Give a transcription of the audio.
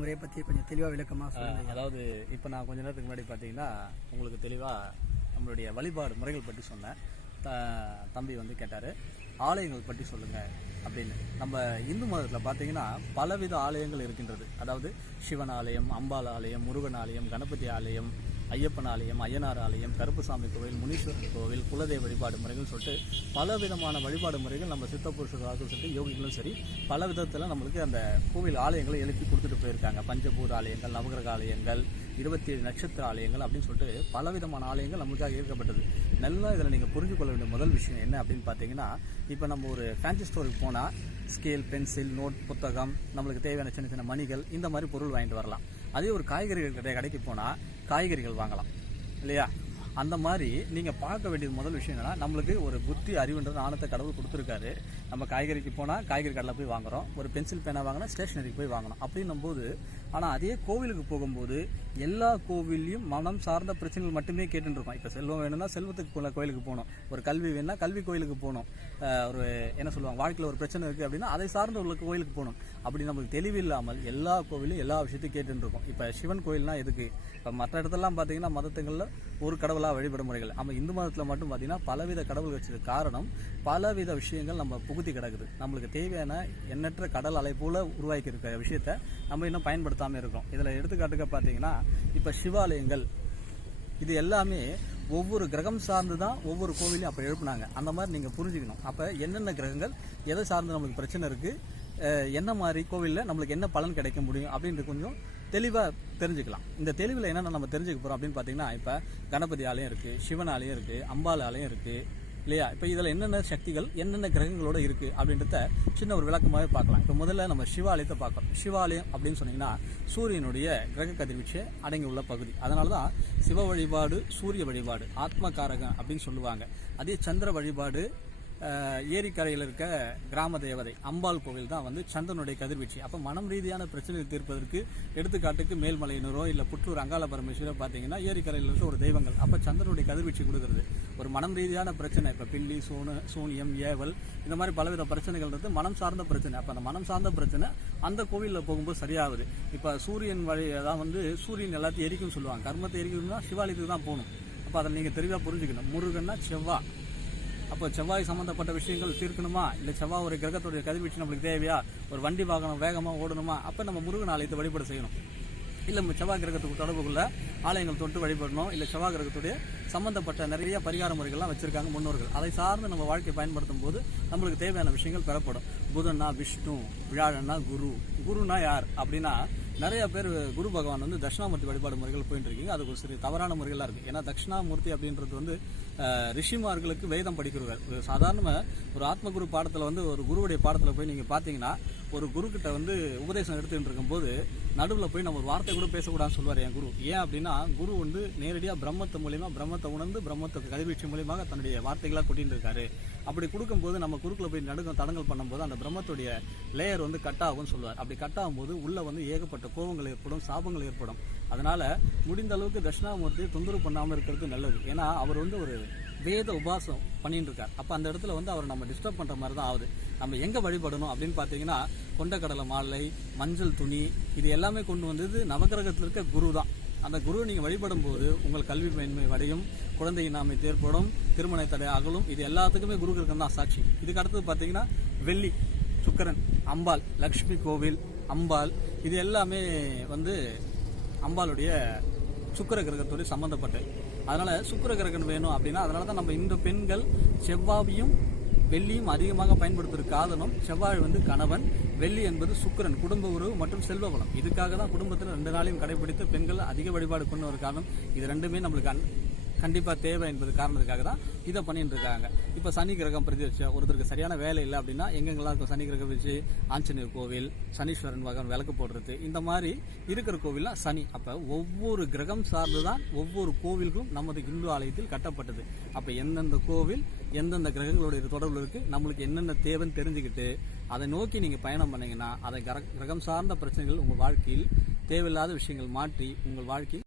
முறையை பற்றி கொஞ்சம் தெளிவாக விளக்கமாக சொல்லுங்க. அதாவது இப்போ நான் கொஞ்ச நேரத்துக்கு முன்னாடி பார்த்தீங்கன்னா உங்களுக்கு தெளிவாக நம்மளுடைய வழிபாடு முறைகள் பற்றி சொன்னேன். த தம்பி வந்து கேட்டார் ஆலயங்கள் பற்றி சொல்லுங்கள் அப்படின்னு. நம்ம இந்து மதத்தில் பார்த்தீங்கன்னா பலவித ஆலயங்கள் இருக்கின்றது. அதாவது சிவன் ஆலயம் அம்பாள் ஆலயம் முருகன் ஆலயம் கணபதி ஆலயம் ஐயப்பன் ஆலயம் ஐயனார் ஆலயம் கருப்புசாமி கோவில் முனீஸ்வரன் கோவில் குலதெய்வ வழிபாடு முறைகள் சொல்லிட்டு பல விதமான வழிபாடு முறைகள் நம்ம சித்த சொல்லிட்டு யோகிகளும் சரி பல விதத்தில் நம்மளுக்கு அந்த கோவில் ஆலயங்களை எழுப்பி கொடுத்துட்டு போயிருக்காங்க. பஞ்சபூத ஆலயங்கள் நவகிரக ஆலயங்கள் இருபத்தி ஏழு நட்சத்திர ஆலயங்கள் அப்படின்னு சொல்லிட்டு பல விதமான ஆலயங்கள் நமக்காக ஈர்க்கப்பட்டது நல்லா இதில் நீங்கள் புரிஞ்சு கொள்ள வேண்டிய முதல் விஷயம் என்ன அப்படின்னு பார்த்தீங்கன்னா இப்போ நம்ம ஒரு ஃபேன்சி ஸ்டோருக்கு போனால் ஸ்கேல் பென்சில் நோட் புத்தகம் நம்மளுக்கு தேவையான சின்ன சின்ன மணிகள் இந்த மாதிரி பொருள் வாங்கிட்டு வரலாம். அதே ஒரு காய்கறிகள் கடை கடைக்கு போனால் காய்கறிகள் வாங்கலாம். இல்லையா? அந்த மாதிரி நீங்கள் பார்க்க வேண்டியது முதல் விஷயம் என்னன்னா நம்மளுக்கு ஒரு புத்தி அறிவுன்றது ஆனத்தை கடவுள் கொடுத்துருக்காரு. நம்ம காய்கறிக்கு போனால் காய்கறி கடையில் போய் வாங்குறோம். ஒரு பென்சில் பேனா வாங்கினா ஸ்டேஷனரிக்கு போய் வாங்கணும். அப்படின்னும் போது ஆனால் அதே கோவிலுக்கு போகும்போது எல்லா கோவில்லையும் மனம் சார்ந்த பிரச்சனைகள் மட்டுமே கேட்டுருக்கோம் இப்போ செல்வம் வேணும்னா செல்வத்துக்கு போல கோயிலுக்கு போகணும். ஒரு கல்வி வேணும்னா கல்வி கோயிலுக்கு போகணும். ஒரு என்ன சொல்லுவாங்க வாழ்க்கையில் ஒரு பிரச்சனை இருக்குது அப்படின்னா அதை சார்ந்த உள்ள கோயிலுக்கு போகணும். அப்படி நமக்கு தெளிவில்லாமல் எல்லா கோவிலும் எல்லா விஷயத்தையும் கேட்டுருக்கோம் இப்போ சிவன் கோயில்னா எதுக்கு? இப்போ மற்ற இடத்துலலாம் பார்த்தீங்கன்னா மதத்துங்களில் ஒரு கடவுளாக வழிபட முறைகள். நம்ம இந்து மதத்தில் மட்டும் பார்த்தீங்கன்னா பலவித கடவுள் வச்சது காரணம் பலவித விஷயங்கள் நம்ம புகுத்தி கிடக்குது. நம்மளுக்கு தேவையான எண்ணற்ற கடல் அலை போல உருவாக்கி இருக்க விஷயத்த நம்ம இன்னும் பயன்படுத்தாமல் இருக்கோம். இதில் எடுத்துக்காட்டுக்க பார்த்தீங்கன்னா இப்போ சிவாலயங்கள் இது எல்லாமே ஒவ்வொரு கிரகம் சார்ந்து தான் ஒவ்வொரு கோவிலையும் அப்போ எழுப்புனாங்க. அந்த மாதிரி நீங்கள் புரிஞ்சுக்கணும். அப்போ என்னென்ன கிரகங்கள் எதை சார்ந்து நம்மளுக்கு பிரச்சனை இருக்குது என்ன மாதிரி கோவிலில் நம்மளுக்கு என்ன பலன் கிடைக்க முடியும் அப்படின்றது கொஞ்சம் தெளிவாக தெரிஞ்சுக்கலாம். இந்த தெளிவில் என்னென்ன நம்ம தெரிஞ்சுக்க போகிறோம் அப்படின்னு பார்த்தீங்கன்னா இப்போ கணபதி ஆலயம் இருக்குது சிவன் ஆலயம் இருக்குது அம்பாள் ஆலயம் இருக்குது இல்லையா? இப்போ இதில் என்னென்ன சக்திகள் என்னென்ன கிரகங்களோட இருக்குது அப்படின்றத சின்ன ஒரு விளக்கமாகவே பார்க்கலாம். இப்போ முதல்ல நம்ம சிவாலயத்தை பார்க்கலாம் சிவாலயம் அப்படின்னு சொன்னீங்கன்னா சூரியனுடைய கிரக கதிர்வீச்சு அடங்கி உள்ள பகுதி. அதனால தான் சிவ வழிபாடு சூரிய வழிபாடு ஆத்மகாரகம் அப்படின்னு சொல்லுவாங்க. அதே சந்திர வழிபாடு ஏரிக்கரையில் இருக்க கிராம தேவதை அம்பாள் கோவில் தான் வந்து சந்திரனுடைய கதிர்வீச்சு. அப்போ மனம் ரீதியான பிரச்சனையை தீர்ப்பதற்கு எடுத்துக்காட்டுக்கு மேல்மலையினரோ இல்லை புற்றூர் அங்காள பரமேஸ்வரோ பார்த்தீங்கன்னா ஏரிக்கரையில் இருக்க ஒரு தெய்வங்கள். அப்போ சந்திரனுடைய கதிர்வீச்சு கொடுக்குறது. ஒரு மனம் ரீதியான பிரச்சனை. இப்போ பில்லி சூனு சூனியம் ஏவல் இந்த மாதிரி பலவித பிரச்சனைகள் இருந்து மனம் சார்ந்த பிரச்சனை. அப்போ அந்த மனம் சார்ந்த பிரச்சனை அந்த கோவிலில் போகும்போது சரியாகுது. இப்போ சூரியன் வழி தான் வந்து சூரியன் எல்லாத்தையும் எரிக்கும்னு சொல்லுவாங்க. கர்மத்தை எரிக்கணும்னா சிவாலயத்துக்கு தான் போகணும். அப்போ அதை நீங்கள் தெளிவாக புரிஞ்சுக்கணும். முருகன்னா செவ்வா. அப்போ செவ்வாய் சம்மந்தப்பட்ட விஷயங்கள் தீர்க்கணுமா? இல்லை செவ்வாய் ஒரு கிரகத்துடைய கதிர்வீச்சு நம்மளுக்கு தேவையா? ஒரு வண்டி வாகனம் வேகமாக ஓடணுமா? அப்போ நம்ம முருகன் ஆலயத்தை வழிபாடு செய்யணும். இல்லை நம்ம செவ்வாய் கிரகத்துக்கு தொடர்புக்குள்ள ஆலயங்கள் தொட்டு வழிபடணும். இல்லை செவ்வாய் கிரகத்துடைய சம்பந்தப்பட்ட நிறைய பரிகார முறைகள்லாம் வச்சிருக்காங்க முன்னோர்கள். அதை சார்ந்து நம்ம வாழ்க்கையை பயன்படுத்தும் போது நம்மளுக்கு தேவையான விஷயங்கள் பெறப்படும். புதன்னா விஷ்ணு விழாழன்னா குரு. குருனா யார்? அப்படின்னா நிறைய பேர் குரு பகவான் வந்து தட்சிணாமூர்த்தி வழிபாடு முறைகள் போயிட்டு இருக்கீங்க. அதுக்கு ஒரு சிறு தவறான முறைகளாக இருக்குது ஏன்னா தட்சிணாமூர்த்தி அப்படின்றது வந்து ரிஷிமார்களுக்கு வேதம் படிக்கிறவர் ஒரு சாதாரணமாக ஒரு ஆத்மகுரு பாடத்தில் வந்து ஒரு குருவுடைய பாடத்தில் போய் நீங்கள் பார்த்தீங்கன்னா ஒரு குரு கிட்ட வந்து உபதேசம் எடுத்துக்கிட்டு இருக்கும்போது நடுவில் போய் நம்ம ஒரு வார்த்தை கூட பேசக்கூடாதுன்னு சொல்லுவார் என் குரு. ஏன் அப்படின்னா குரு வந்து நேரடியாக பிரம்மத்தை மூலியமாக பிரம்மத்தை உணர்ந்து பிரம்மத்துக்கு கதிர்வீச்சு மூலியமாக தன்னுடைய வார்த்தைகளாக கொட்டின்னு இருக்காரு. அப்படி கொடுக்கும்போது நம்ம குறுக்கில் போய் நடுங்க தடங்கல் பண்ணும்போது அந்த பிரம்மத்துடைய லேயர் வந்து கட் ஆகும்னு சொல்லுவார் அப்படி கட் ஆகும்போது உள்ளே வந்து ஏகப்பட்ட கோபங்கள் ஏற்படும் சாபங்கள் ஏற்படும். அதனால முடிந்த அளவுக்கு தட்சிணாமூர்த்தியை தொந்தரவு பண்ணாமல் இருக்கிறது நல்லது. ஏன்னா அவர் வந்து ஒரு வேத உபாசம் பண்ணிட்டு இருக்கார் அப்போ அந்த இடத்துல வந்து அவர் நம்ம டிஸ்டர்ப் பண்ணுற மாதிரி தான் ஆகுது. நம்ம எங்கே வழிபடணும் அப்படின்னு பார்த்தீங்கன்னா கொண்டக்கடலை மாலை மஞ்சள் துணி இது எல்லாமே கொண்டு வந்தது நவகிரகத்தில் இருக்க குரு தான். அந்த குருவை நீங்கள் வழிபடும் போது உங்கள் கல்வி மேன்மை வடையும் குழந்தை நாமை தேர்ப்படும் திருமண தடை அகலும். இது எல்லாத்துக்குமே குரு கிரகம் தான் சாட்சி. இதுக்கு அடுத்தது பார்த்தீங்கன்னா வெள்ளி சுக்கரன் அம்பாள் லக்ஷ்மி கோவில் அம்பாள் இது எல்லாமே வந்து அம்பாளுடைய சுக்கிர கிரகத்தோடு சம்மந்தப்பட்டது அதனால் சுக்கிர கிரகம் வேணும் அப்படின்னா அதனால தான் நம்ம இந்த பெண்கள் செவ்வாவையும் வெள்ளியும் அதிகமாக பயன்படுத்துகிற காரணம் செவ்வாய் வந்து கணவன் வெள்ளி என்பது சுக்கிரன் குடும்ப உறவு மற்றும் செல்வ வளம். இதுக்காக தான் குடும்பத்தில் ரெண்டு நாளையும் கடைபிடித்து பெண்கள் அதிக வழிபாடு கொண்டு ஒரு காரணம். இது ரெண்டுமே நம்மளுக்கு கண்டிப்பாக தேவை என்பது காரணத்துக்காக தான் இதை பண்ணிட்டு இருக்காங்க. இப்போ சனி கிரகம் பிரதிவச்சா ஒருத்தருக்கு சரியான வேலை இல்லை அப்படின்னா எங்கெங்கெல்லாம் இருக்கும்? சனி கிரகம் வச்சு ஆஞ்சநேயர் கோவில் சனீஸ்வரன் பகவான் விளக்கு போடுறது இந்த மாதிரி இருக்கிற கோவில்லாம் சனி. அப்போ ஒவ்வொரு கிரகம் சார்ந்து தான் ஒவ்வொரு கோவில்களும் நமது இந்து ஆலயத்தில் கட்டப்பட்டது. அப்போ எந்தெந்த கோவில் எந்தெந்த கிரகங்களுடைய தொடர்பு இருக்கு நம்மளுக்கு என்னென்ன தேவைன்னு தெரிஞ்சுக்கிட்டு அதை நோக்கி நீங்கள் பயணம் பண்ணீங்கன்னா அதை கிரகம் சார்ந்த பிரச்சனைகள் உங்கள் வாழ்க்கையில் தேவையில்லாத விஷயங்கள் மாற்றி உங்கள் வாழ்க்கையில்